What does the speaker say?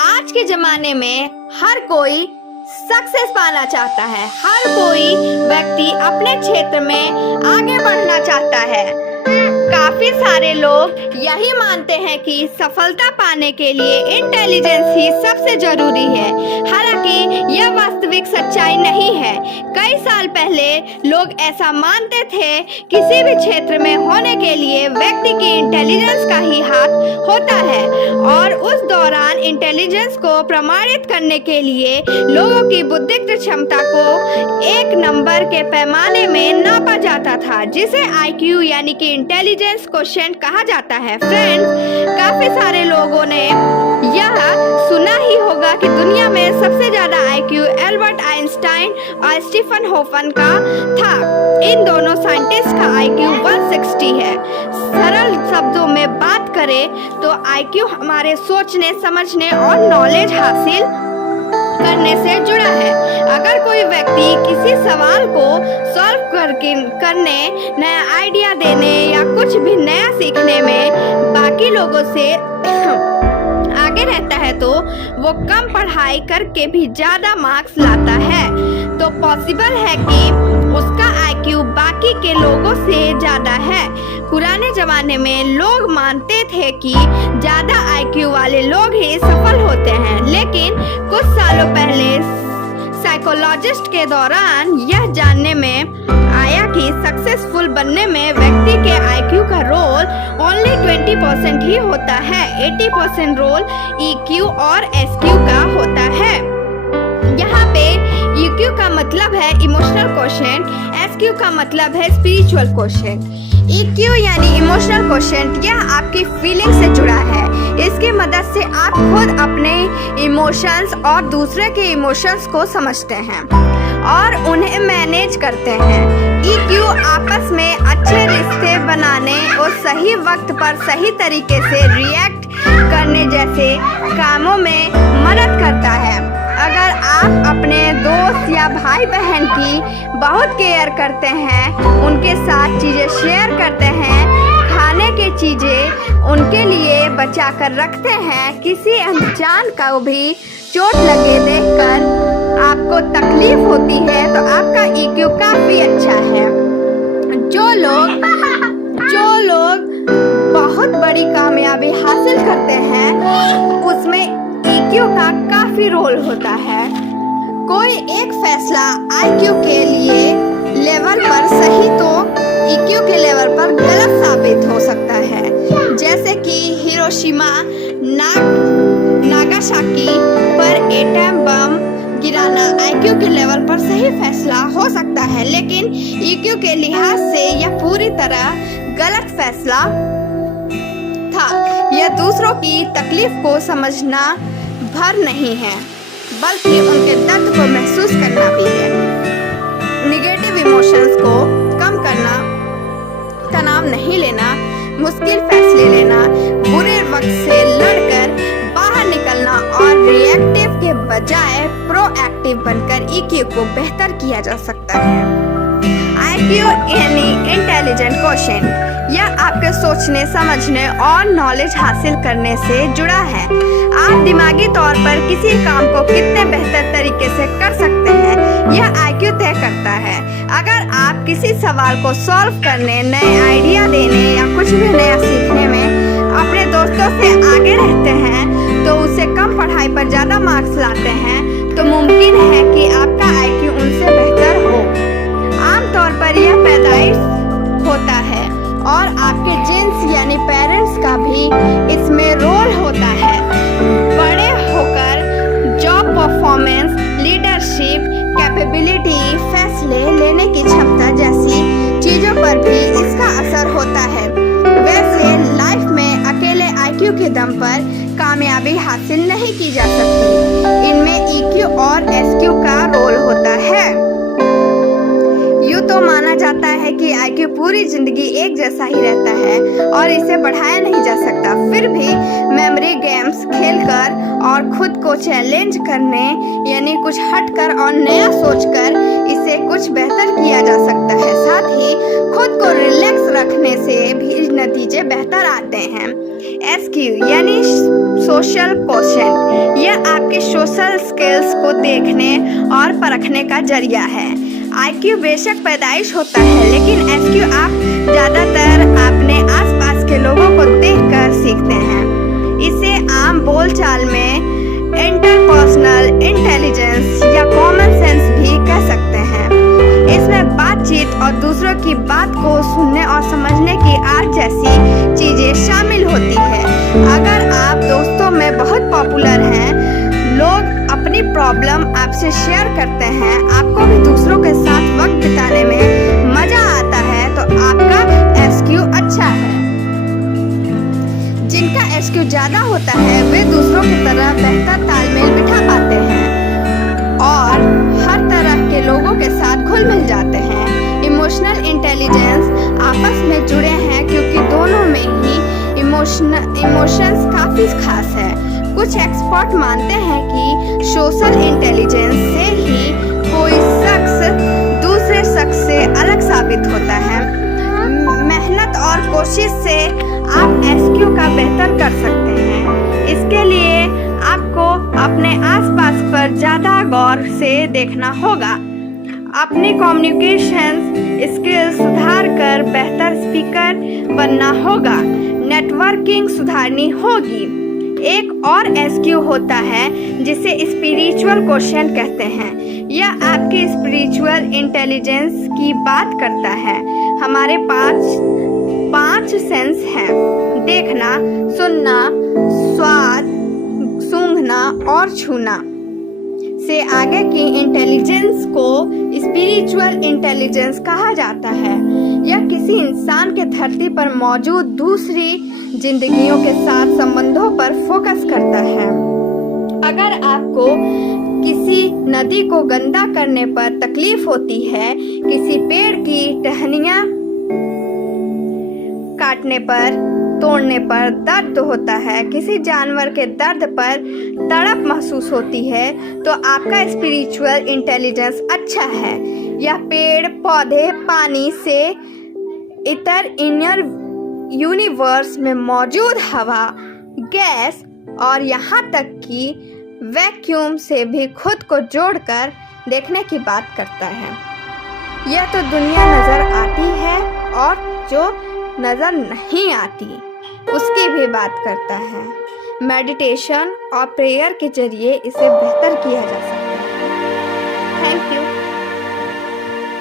आज के जमाने में हर कोई सक्सेस पाना चाहता है। हर कोई व्यक्ति अपने क्षेत्र में आगे बढ़ना चाहता है। काफी सारे लोग यही मानते हैं कि सफलता पाने के लिए इंटेलिजेंस ही सबसे जरूरी है। हालांकि यह वास्तविक सच्चाई नहीं है। कई साल पहले लोग ऐसा मानते थे। किसी भी क्षेत्र में होने के लिए व्यक्ति की इंटेलिजेंस का ही हाथ होता है और उस दौरान इंटेलिजेंस को प्रमाणित करने के लिए लोगों की बौद्धिक क्षमता को एक नंबर के पैमाने में नापा जाता था, जिसे IQ यानी कि इंटेलिजेंस क्वोशिएंट कहा जाता है। फ्रेंड्स, काफी सारे लोगों ने यह सुना ही होगा कि दुनिया में सबसे ज्यादा IQ एल्बर्ट आइंस्टाइन और स्टीफन हॉकिंस का था। इन दोनों साइंटिस्ट का IQ 160 है। सरल शब्दों में बात करें तो IQ हमारे सोचने, समझने और नॉलेज हासिल करने से जुड़ा है। अगर कोई व्यक्ति किसी सवाल को सॉल्व करने, नया आइडिया देने या कुछ भी नया सीखने में बाकी लोगों से आगे रहता है तो वो कम पढ़ाई करके भी ज्यादा मार्क्स लाता है। तो पॉसिबल है कि उसका IQ बाकी के लोगों से ज्यादा है। पुराने जमाने में लोग मानते थे कि ज्यादा IQ वाले लोग ही सफल होते हैं, लेकिन कुछ सालों पहले साइकोलॉजिस्ट के दौरान यह जानने में आया कि सक्सेसफुल बनने में व्यक्ति के IQ का रोल ओनली 20% ही होता है। 80% रोल EQ और SQ का होता है। यहाँ पे EQ का मतलब है इमोशनल क्वोशिएंट, SQ का मतलब है स्पिरिचुअल क्वोशिएंट। EQ यानी इमोशनल क्वोशिएंट, यह आपकी फीलिंग से जुड़ा है। इसकी मदद से आप खुद अपने इमोशंस और दूसरे के इमोशंस को समझते हैं और उन्हें मैनेज करते हैं। EQ आपस में अच्छे रिश्ते बनाने और सही वक्त पर सही तरीके से रिएक्ट करने जैसे कामों में मदद करता है। अगर आप अपने दोस्त या भाई बहन की बहुत केयर करते हैं, उनके साथ चीजें शेयर करते हैं, खाने की चीजें उनके लिए बचा कर रखते हैं, किसी अनजान को भी चोट लगे देखकर आपको तकलीफ होती है तो आपका EQ काफी अच्छा है। जो लोग बहुत बड़ी कामयाबी हासिल करते हैं उसमें EQ का काफी रोल होता है। कोई एक फैसला IQ के लिए लेवल पर सही तो EQ के लेवल पर गलत साबित हो सकता है। जैसे कि हिरोशिमा नागासाकी पर एटम बम गिराना IQ के लेवल पर सही फैसला हो सकता है, लेकिन EQ के लिहाज से यह पूरी तरह गलत फैसला था। यह दूसरों की तकलीफ को समझना भर नहीं है, बल्कि उनके दर्द को महसूस करना भी है। निगेटिव इमोशंस को कम करना, तनाव नहीं लेना, मुश्किल फैसले लेना, बुरे वक्त से लड़कर बाहर निकलना और रिएक्टिव के बजाय प्रोएक्टिव बनकर EQ को बेहतर किया जा सकता है। IQ यानी इंटेलिजेंट क्वोशिएंट, यह आपके सोचने, समझने और नॉलेज हासिल करने से जुड़ा है। आप दिमागी तौर पर किसी काम को कितने बेहतर तरीके से कर सकते हैं, यह IQ तय करता है। अगर आप किसी सवाल को सॉल्व करने, नए आइडिया देने या कुछ भी नया सीखने में अपने दोस्तों से आगे रहते हैं तो उससे कम पढ़ाई पर ज्यादा मार्क्स लाते हैं, तो मुमकिन है कि आपका IQ उनसे बेहतर हो। आमतौर पर यह पैदाइश होता है और आपके जीन्स यानी पेरेंट्स का भी इसमें रोल होता है। बड़े होकर जॉब परफॉर्मेंस, लीडरशिप, कैपेबिलिटी, फैसले लेने की क्षमता जैसी चीजों पर भी इसका असर होता है। वैसे लाइफ में अकेले IQ के दम पर कामयाबी हासिल नहीं की जा सकती। इनमें EQ और SQ का रोल होता है। यूँ तो माना जाता है कि IQ पूरी जिंदगी एक जैसा ही रहता है और इसे बढ़ाया नहीं जा सकता। फिर भी मेमोरी गेम्स खेलकर और खुद को चैलेंज करने यानी कुछ हटकर और नया सोचकर इसे कुछ बेहतर किया जा सकता है। साथ ही खुद को रिलैक्स रखने से भी नतीजे बेहतर आते हैं। SQ यानी सोशल क्वोशिएंट, यह आपके सोशल स्किल्स को देखने और परखने का जरिया है। IQ बेशक पैदाइश होता है, लेकिन SQ आप ज़्यादातर अपने आसपास के लोगों को देखकर सीखते हैं। इसे आम बोलचाल में इंटरपर्सनल इंटेलिजेंस या कॉमन सेंस भी कह सकते हैं। इसमें बातचीत और दूसरों की बात को सुनने और समझने की आर्ट जैसी चीज़ें शामिल होती है। अगर आप दोस्तों में बहुत पॉपुलर हैं, लोग अपनी प्रॉब्लम आपसे शेयर करते हैं, आपको भी दूसरों के साथ वक्त बिताने में मज़ा आता है, तो आपका SQ अच्छा है। जिनका SQ ज़्यादा होता है वे दूसरों की तरह बेहतर तालमेल बिठा पाते हैं और हर तरह के लोगों के साथ घुल मिल जाते हैं। इमोशनल इंटेलिजेंस आपस में जुड़े हैं क्योंकि दोनों में ही इमोशंस काफ़ी खास है। कुछ एक्सपर्ट मानते हैं कि सोशल इंटेलिजेंस से ही कोई शख्स दूसरे शख्स से अलग साबित होता है। मेहनत और कोशिश से आप SQ का बेहतर कर सकते हैं। इसके लिए आपको अपने आसपास पर ज़्यादा गौर से देखना होगा, अपनी कम्युनिकेशन स्किल्स सुधार कर बेहतर स्पीकर बनना होगा, नेटवर्किंग सुधारनी होगी। एक और SQ होता है जिसे स्पिरिचुअल क्वेश्चन कहते हैं। यह आपकी स्पिरिचुअल इंटेलिजेंस की बात करता है। हमारे पांच सेंस हैं: देखना, सुनना, स्वाद, सूंघना और छूना। से आगे की इंटेलिजेंस को स्पिरिचुअल इंटेलिजेंस कहा जाता है। यह किसी इंसान के धरती पर मौजूद दूसरी जिंदगियों के साथ संबंधों पर फोकस करता है। अगर आपको किसी नदी को गंदा करने पर तकलीफ होती है, किसी पेड़ की टहनियाँ काटने पर, तोड़ने पर दर्द होता है, किसी जानवर के दर्द पर तड़प महसूस होती है, तो आपका स्पिरिचुअल इंटेलिजेंस अच्छा है। यह पेड़ पौधे, पानी से इतर इनर यूनिवर्स में मौजूद हवा, गैस और यहाँ तक कि वैक्यूम से भी खुद को जोड़कर देखने की बात करता है। यह तो दुनिया नज़र आती है और जो नज़र नहीं आती उसकी भी बात करता है। मेडिटेशन और प्रेयर के जरिए इसे बेहतर किया जा सकता है। Thank you.